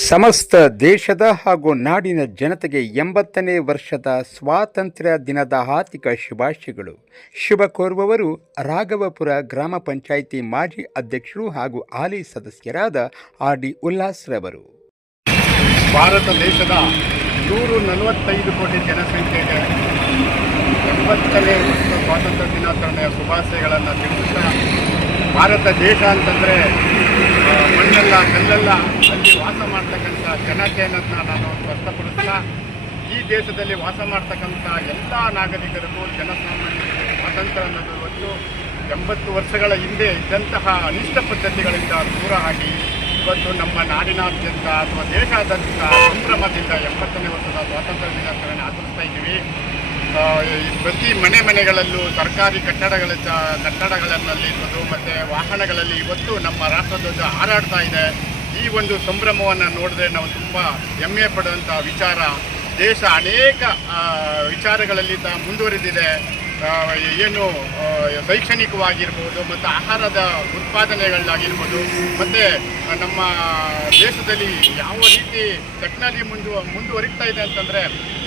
ಸಮಸ್ತ ದೇಶದ ಹಾಗೂ ನಾಡಿನ ಜನತೆಗೆ 80ನೇ ವರ್ಷದ ಸ್ವಾತಂತ್ರ್ಯ ದಿನದ ಹಾರ್ದಿಕ ಶುಭಾಶಯಗಳು. ಶುಭ ಕೋರುವವರು ರಾಘವಪುರ ಗ್ರಾಮ ಪಂಚಾಯಿತಿ ಮಾಜಿ ಅಧ್ಯಕ್ಷರು ಹಾಗೂ ಹಾಲಿ ಸದಸ್ಯರಾದ ಆರ್.ಡಿ. ಉಲ್ಲಾಸ್ರವರು. ಭಾರತ ದೇಶದ 145 ಕೋಟಿ ಜನಸಂಖ್ಯೆಗೆ 80ನೇ ವರ್ಷದ ಸ್ವಾತಂತ್ರ್ಯ ದಿನಾಚರಣೆಯ ಶುಭಾಶಯಗಳನ್ನು ತಿಳಿಸುತ್ತಾ, ಭಾರತ ದೇಶ ಅಂತಂದರೆ ಮಣ್ಣಲ್ಲ ಕಲ್ಲಲ್ಲ, ಅಲ್ಲಿ ವಾಸ ಮಾಡ್ತಕ್ಕಂಥ ಜನತೆ ಅನ್ನೋದನ್ನ ನಾನು ಸ್ಪಷ್ಟಪಡಿಸ್ತಾ, ಈ ದೇಶದಲ್ಲಿ ವಾಸ ಮಾಡ್ತಕ್ಕಂಥ ಎಲ್ಲ ನಾಗರಿಕರಿಗೂ ಜನಸಾಮಾನ್ಯರಿಗೂ ಸ್ವಾತಂತ್ರ್ಯ ಅನ್ನೋದು ಇವತ್ತು 80 ವರ್ಷಗಳ ಹಿಂದೆ ಇದ್ದಂತಹ ಅನಿಷ್ಟ ಪದ್ಧತಿಗಳಿಂದ ದೂರ ಆಗಿ ಇವತ್ತು ನಮ್ಮ ನಾಡಿನಾದ್ಯಂತ ಅಥವಾ ದೇಶಾದ್ಯಂತ ಸಂಭ್ರಮದಿಂದ 80ನೇ ವರ್ಷದ ಸ್ವಾತಂತ್ರ್ಯ ದಿನಾಚರಣೆ ಆಚರಿಸ್ತಾ ಇದ್ದೀವಿ. ಪ್ರತಿ ಮನೆಗಳಲ್ಲೂ ಸರ್ಕಾರಿ ಕಟ್ಟಡಗಳಲ್ಲಿರ್ಬೋದು ಮತ್ತು ವಾಹನಗಳಲ್ಲಿ ಇವತ್ತು ನಮ್ಮ ರಾಷ್ಟ್ರಧ್ವಜ ಹಾರಾಡ್ತಾ ಇದೆ. ಈ ಒಂದು ಸಂಭ್ರಮವನ್ನು ನೋಡಿದ್ರೆ ನಾವು ತುಂಬ ಹೆಮ್ಮೆ ಪಡುವಂಥ ವಿಚಾರ. ದೇಶ ಅನೇಕ ವಿಚಾರಗಳಲ್ಲಿ ಮುಂದುವರೆದಿದೆ. ಏನು ಶೈಕ್ಷಣಿಕವಾಗಿರ್ಬೋದು ಮತ್ತು ಆಹಾರದ ಉತ್ಪಾದನೆಗಳಾಗಿರ್ಬೋದು, ಮತ್ತು ನಮ್ಮ ದೇಶದಲ್ಲಿ ಯಾವ ರೀತಿ ಟೆಕ್ನಾಲಜಿ ಮುಂದುವರಿತಾ ಇದೆ ಅಂತಂದರೆ,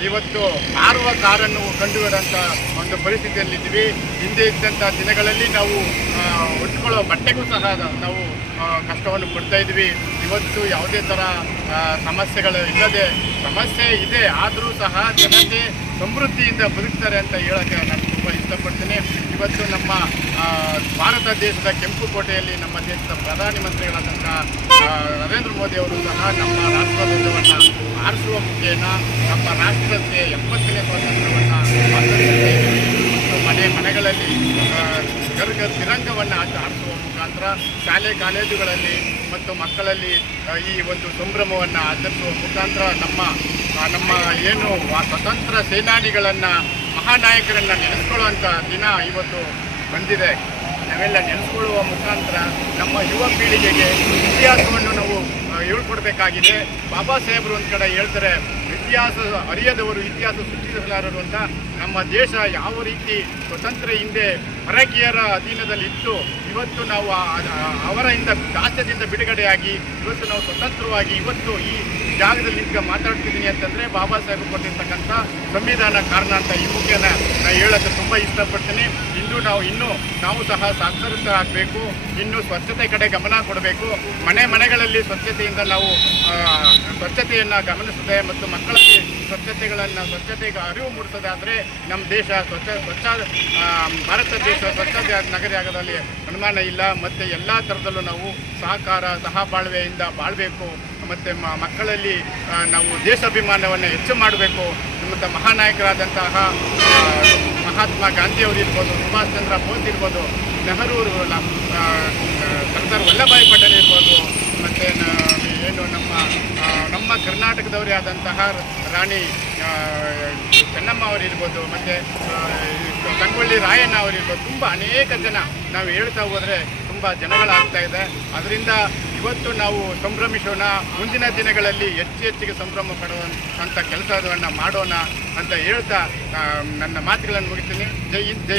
ಇವತ್ತು ಹಾರುವ ಕಾರನ್ನು ಕಂಡುಹಿಡಿದಂಥ ಒಂದು ಪರಿಸ್ಥಿತಿಯಲ್ಲಿದ್ದೀವಿ. ಹಿಂದೆ ಇದ್ದಂಥ ದಿನಗಳಲ್ಲಿ ನಾವು ಉಟ್ಕೊಳ್ಳೋ ಬಟ್ಟೆಗೂ ಸಹ ನಾವು ಕಷ್ಟವನ್ನು ಕೊಡ್ತಾ ಇದ್ವಿ. ಇವತ್ತು ಯಾವುದೇ ಥರ ಸಮಸ್ಯೆಗಳು ಇಲ್ಲದೆ, ಸಮಸ್ಯೆ ಇದೆ ಆದರೂ ಸಹ ಜನತೆ ಸಮೃದ್ಧಿಯಿಂದ ಬದುಕ್ತಾರೆ ಅಂತ ಹೇಳೋಕ್ಕೆ ನಾನು ತುಂಬ ಇಷ್ಟಪಡ್ತೀನಿ. ಇವತ್ತು ನಮ್ಮ ಭಾರತ ದೇಶದ ಕೆಂಪುಕೋಟೆಯಲ್ಲಿ ನಮ್ಮ ದೇಶದ ಪ್ರಧಾನಮಂತ್ರಿಗಳಾದಂಥ ನರೇಂದ್ರ ಮೋದಿ ಅವರು ಸಹ ನಮ್ಮ ರಾಷ್ಟ್ರಧ್ವಜವನ್ನು ಆರಿಸುವ ಮುಖೇನ ನಮ್ಮ ರಾಷ್ಟ್ರಕ್ಕೆ 70ನೇ ಸ್ವಾತಂತ್ರ್ಯವನ್ನು ಆಚರಿಸುತ್ತಾ ಇದ್ದೀವಿ. ಮತ್ತು ಮನೆಗಳಲ್ಲಿ ತಿರಂಗವನ್ನು ಆರಿಸುವ ಮುಖಾಂತರ ಶಾಲೆ ಕಾಲೇಜುಗಳಲ್ಲಿ ಮತ್ತು ಮಕ್ಕಳಲ್ಲಿ ಈ ಒಂದು ಸಂಭ್ರಮವನ್ನು ಆಚರಿಸುವ ಮುಖಾಂತರ ನಮ್ಮ ಏನು ಸ್ವತಂತ್ರ ಸೇನಾನಿಗಳನ್ನು, ಮಹಾನಾಯಕರನ್ನು ನೆನೆಸ್ಕೊಳ್ಳುವಂಥ ದಿನ ಇವತ್ತು ಬಂದಿದೆ. ನಾವೆಲ್ಲ ನೆನೆಸ್ಕೊಳ್ಳುವ ಮುಖಾಂತರ ನಮ್ಮ ಯುವ ಪೀಳಿಗೆಗೆ ಇತಿಹಾಸವನ್ನು ನಾವು ಹೇಳ್ಕೊಡ್ಬೇಕಾಗಿದೆ. ಬಾಬಾ ಸಾಹೇಬರು ಒಂದು ಕಡೆ ಹೇಳ್ತಾರೆ, ಇತಿಹಾಸ ಅರಿಯದವರು ಇತಿಹಾಸ ಸೃಷ್ಟಿಸಲಾರರು ಅಂತ. ನಮ್ಮ ದೇಶ ಯಾವ ರೀತಿ ಸ್ವತಂತ್ರ ಹಿಂದೆ ಪರಕೀಯರ ಅಧೀನದಲ್ಲಿತ್ತು, ಇವತ್ತು ನಾವು ಅವರ ದಾಸ್ಯದಿಂದ ಬಿಡುಗಡೆಯಾಗಿ ಇವತ್ತು ನಾವು ಸ್ವತಂತ್ರವಾಗಿ ಇವತ್ತು ಈ ಜಾಗದಲ್ಲಿ ನಿಂತು ಮಾತಾಡ್ತಿದ್ದೀನಿ ಅಂತಂದರೆ ಬಾಬಾ ಸಾಹೇಬ್ ಕೊಟ್ಟಿರ್ತಕ್ಕಂಥ ಸಂವಿಧಾನ ಕಾರಣ ಅಂತ ಈ ಮುಖ್ಯನ ನಾನು ಹೇಳೋಕ್ಕೆ ತುಂಬ ಇಷ್ಟಪಡ್ತೀನಿ. ಇನ್ನೂ ನಾವು ಸಹ ಸಾಕ್ಷರತೆ ಆಗಬೇಕು. ಇನ್ನು ಸ್ವಚ್ಛತೆ ಕಡೆ ಗಮನ ಕೊಡಬೇಕು. ಮನೆಗಳಲ್ಲಿ ಸ್ವಚ್ಛತೆಯಿಂದ ನಾವು ಸ್ವಚ್ಛತೆಯನ್ನು ಗಮನಿಸದೆ ಮತ್ತು ಮಕ್ಕಳಲ್ಲಿ ಸ್ವಚ್ಛತೆಗೆ ಅರಿವು ಮೂಡಿಸೋದಾದರೆ ನಮ್ಮ ದೇಶ ಸ್ವಚ್ಛ ಭಾರತ ದೇಶ ಸ್ವಚ್ಛ ನಗರ ಆಗೋದ್ರಲ್ಲಿ ಅನುಮಾನ ಇಲ್ಲ. ಮತ್ತು ಎಲ್ಲ ಥರದಲ್ಲೂ ನಾವು ಸಹಬಾಳ್ವೆಯಿಂದ ಬಾಳಬೇಕು. ಮತ್ತು ಮಕ್ಕಳಲ್ಲಿ ನಾವು ದೇಶಾಭಿಮಾನವನ್ನು ಹೆಚ್ಚು ಮಾಡಬೇಕು. ಮತ್ತು ಮಹಾನಾಯಕರಾದಂತಹ ಮಹಾತ್ಮ ಗಾಂಧಿಯವರು ಇರ್ಬೋದು, ಸುಭಾಷ್ ಚಂದ್ರ ಬೋಸ್ ಇರ್ಬೋದು, ನೆಹರು, ಸರ್ದಾರ್ ವಲ್ಲಭಾಯಿ ಪಟೇಲ್ ಇರ್ಬೋದು, ಮತ್ತು ಏನು ನಮ್ಮ ಕರ್ನಾಟಕದವರೇ ಆದಂತಹ ರಾಣಿ ಚೆನ್ನಮ್ಮ ಅವರಿರ್ಬೋದು, ಮತ್ತು ಸಂಗೊಳ್ಳಿ ರಾಯಣ್ಣ ಅವರಿರ್ಬೋದು, ತುಂಬ ಅನೇಕ ಜನ ನಾವು ಹೇಳ್ತಾ ಹೋದರೆ ತುಂಬ ಜನಗಳಾಗ್ತಾ ಇದೆ. ಅದರಿಂದ ಇವತ್ತು ನಾವು ಸಂಭ್ರಮಿಸೋಣ. ಮುಂದಿನ ದಿನಗಳಲ್ಲಿ ಹೆಚ್ಚಿಗೆ ಸಂಭ್ರಮ ಪಡುವಂಥ ಕೆಲಸವನ್ನು ಮಾಡೋಣ ಅಂತ ಹೇಳ್ತಾ ನನ್ನ ಮಾತುಗಳನ್ನು ಮುಗಿಸ್ತೀನಿ. ಜೈ ಹಿಂದ್, ಜೈ